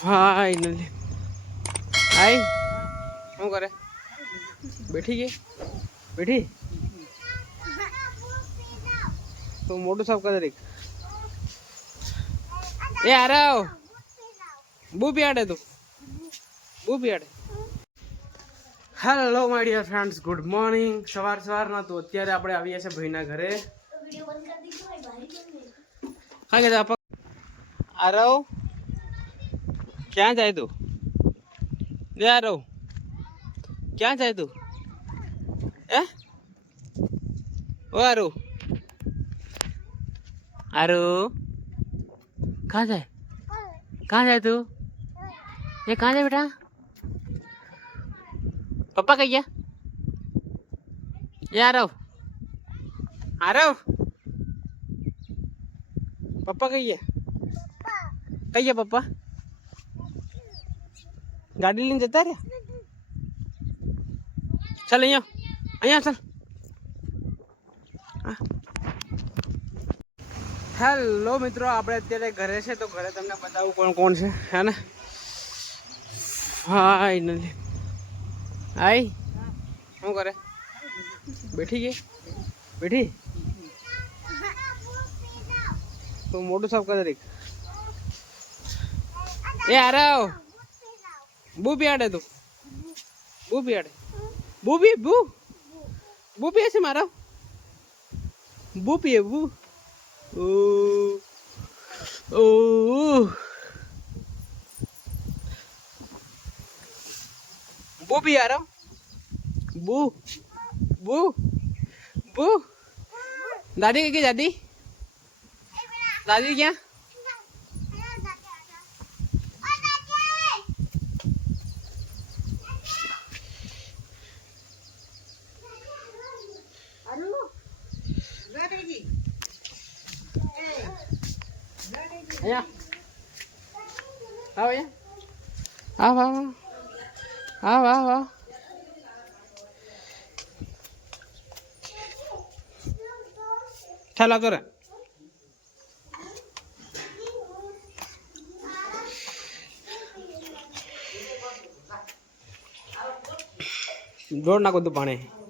Finally I શું કરે બેઠી ગઈ બેઠી તો મોટું સાફ કરે રીક એ આરવ બુ પીયાડે તું બુ પીયાડે hello my dear friends good morning સવારના તો અત્યારે આપણે આવીએ છીએ ભાઈના ઘરે હા કે આરવ ક્યાં જાય તું आरव क्या चाहे तू ओ आरव आरव कहाँ जाए तू ये कहाँ जाए बेटा पापा कहिए ये आरव आरव पापा कहिए पापा गाड़ी लेने जता रे चल अहिया चल हेलो मित्रों આપણે અત્યારે ઘરે છે તો ઘરે તમને બતાવું કોણ કોણ છે હે ને ફાઇનલી આઈ શું કરે બેઠી ગઈ બેઠી તો મોટું સાફ કરે રીક એ આરવ બુ પીયાડે તું બુ પીયાડે બુ પી બુ પીએ છે મારો બુ પીએ બુ ઓ બુ પી યાર બુ બુ બુ દાદી કે દાદી દાદી ક્યાં અહીંયા આવ અહીંયા આવ આવ આવ ચાલ આવતો રે જોડ નાખો તું પાણી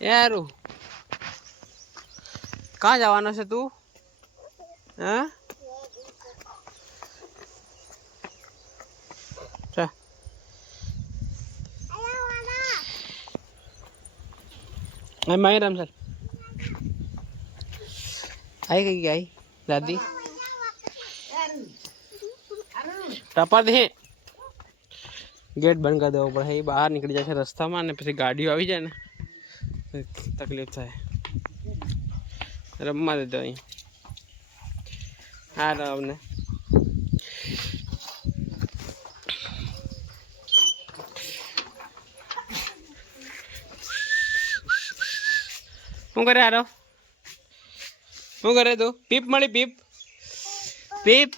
यारो कहाँ जावाना से तू हाँ मैं राम सर आई कहीं आई दादी टपा दे गेट बंद कर दो पड़े बाहर निकल जाए रस्ता में ने फिर गाड़ी आई जाए ना तकलीफ थाय रमवा दे दो हाँ राम ने શું કરે આરો શું કરે તું પીપ મળી પીપ પીપ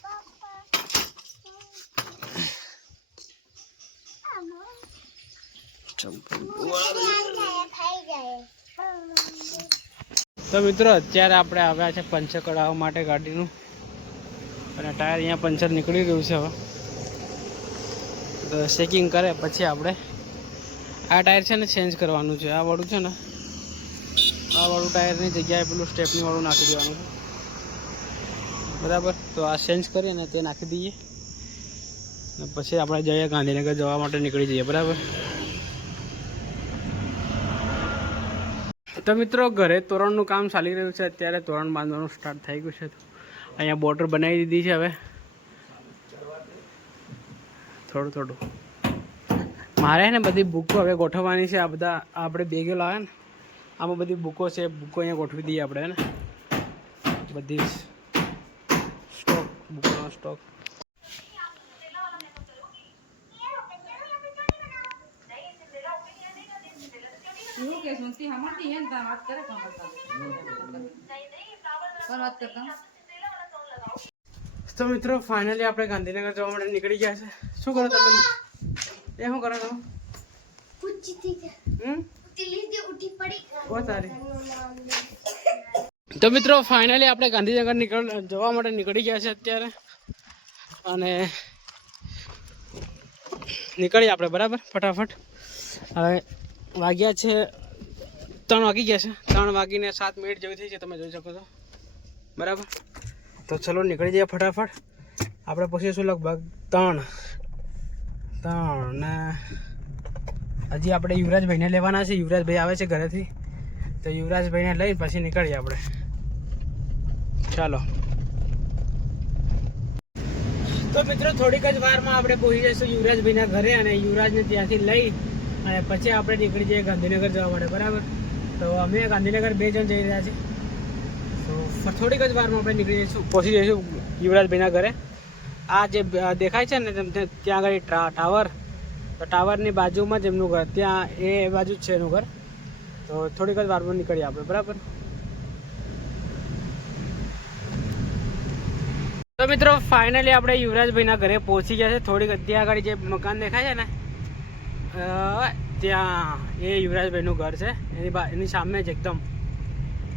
તો મિત્રો અત્યારે આપણે આવ્યા છે પંચર કઢાવવા માટે ગાડીનું અને ટાયર અહીંયા પંચર નીકળી ગયું છે હવે તો ચેકિંગ કરે પછી આપણે આ ટાયર છે ને ચેન્જ કરવાનું છે આ વાળું છે ને આ વાળું ટાયરની જગ્યાએ પેલું સ્ટેપની વાળું નાખી દેવાનું છે બરાબર તો આ ચેન્જ કરીએ ને તે નાખી દઈએ અને પછી આપણે જઈએ ગાંધીનગર જવા માટે નીકળી જઈએ બરાબર તો મિત્રો ઘરે તોરણનું કામ ચાલી રહ્યું છે અત્યારે તોરણ બાંધવાનું સ્ટાર્ટ થઈ ગયું છે તો અહીંયા બોર્ડર બનાવી દીધી છે હવે થોડું મારે ને બધી બુકો હવે ગોઠવવાની છે આ બધા આપણે બેગો લાવે ને આમાં બધી બુકો છે બુકો અહીંયા ગોઠવી દઈએ આપણે ને બધી સ્ટોક બુકોનો સ્ટોક તો મિત્રો ફાઇનલી આપણે ગાંધીનગર જવા માટે નીકળી ગયા છે શું કરો તમે એ શું કરો તમે ઉઠી પડી ઓ તારી તો મિત્રો ફાઇનલી આપણે ગાંધીનગર જવા માટે નીકળી ગયા છે અત્યારે, અને નીકળીએ આપણે બરાબર ફટાફટ. હવે વાગ્યા છે 3 વાગી ગયા છે, 3 વાગીને 7 મિનિટ જેવી થઈ છે, તમે જોઈ શકો છો બરાબર. તો ચલો નીકળી જઈએ ફટાફટ. આપણે પહોંચીશું લગભગ 3 ને હજી આપણે યુવરાજભાઈને લેવાના છે. યુવરાજભાઈ આવે છે ઘરેથી, તો યુવરાજભાઈને લઈ પછી નીકળીએ આપણે. ચાલો. તો મિત્રો થોડીક જ વારમાં આપણે પહોંચી જઈશું યુવરાજભાઈના ઘરે, અને યુવરાજને ત્યાંથી લઈ અને પછી આપણે નીકળી જઈએ ગાંધીનગર જવા માટે બરાબર. તો અમે ગાંધીનગર 2 જણ જઈ રહ્યા છીએ. તો થોડીક જ વારમાં આપણે નીકળી જઈશું, પહોંચી જઈશું યુવરાજભાઈના ઘરે. આ જે દેખાય છે ને ત્યાં આગળ ટાવર, તો ટાવરની બાજુમાં જ એમનું ઘર, ત્યાં એ બાજુ જ છે એનું ઘર. તો થોડીક જ વારમાં નીકળીએ આપણે બરાબર. તો મિત્રો ફાઇનલી આપણે યુવરાજભાઈના ઘરે પહોંચી ગયા છે. થોડીક ત્યાં આગળ જે મકાન દેખાય છે ને ત્યાં એ યુવરાજભાઈનું ઘર છે, એની સામે જ એકદમ.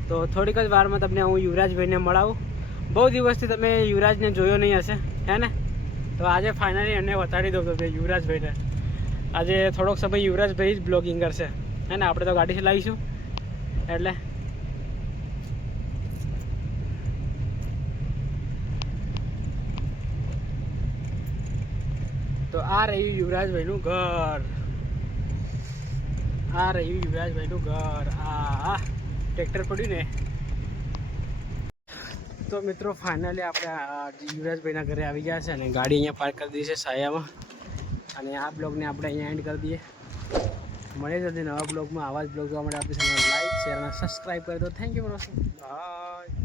તો થોડીક જ વારમાં તમને હું યુવરાજભાઈને મળાવું. બહુ દિવસથી તમે યુવરાજને જોયો નહીં હશે, હે ને? તો આજે ફાઇનલી એમને બતાડી દઉં તો યુવરાજભાઈને. આજે થોડોક સમય યુવરાજભાઈ જ બ્લોગિંગ કરશે, હે ને? આપણે તો ગાડી ચલાવીશું એટલે. તો આ રહ્યું યુવરાજભાઈનું ઘર, આ રહ્યું યુવરાજભાઈનું ઘર. આ ટ્રેક્ટર પડ્યું ને. તો મિત્રો ફાઇનલી આપણે યુવરાજભાઈના ઘરે આવી ગયા છે, અને ગાડી અહીંયા પાર્ક કરી દીધી છે સાયામાં. અને આ બ્લોગને આપણે અહીંયા એન્ડ કરી દઈએ. મળે જલ્દી નવા બ્લોગમાં. આવા જ બ્લોગ જોવા માટે આપણી ચેનલ લાઈક, શેર અને સબસ્ક્રાઈબ કરી દો. Thank you for watching. By.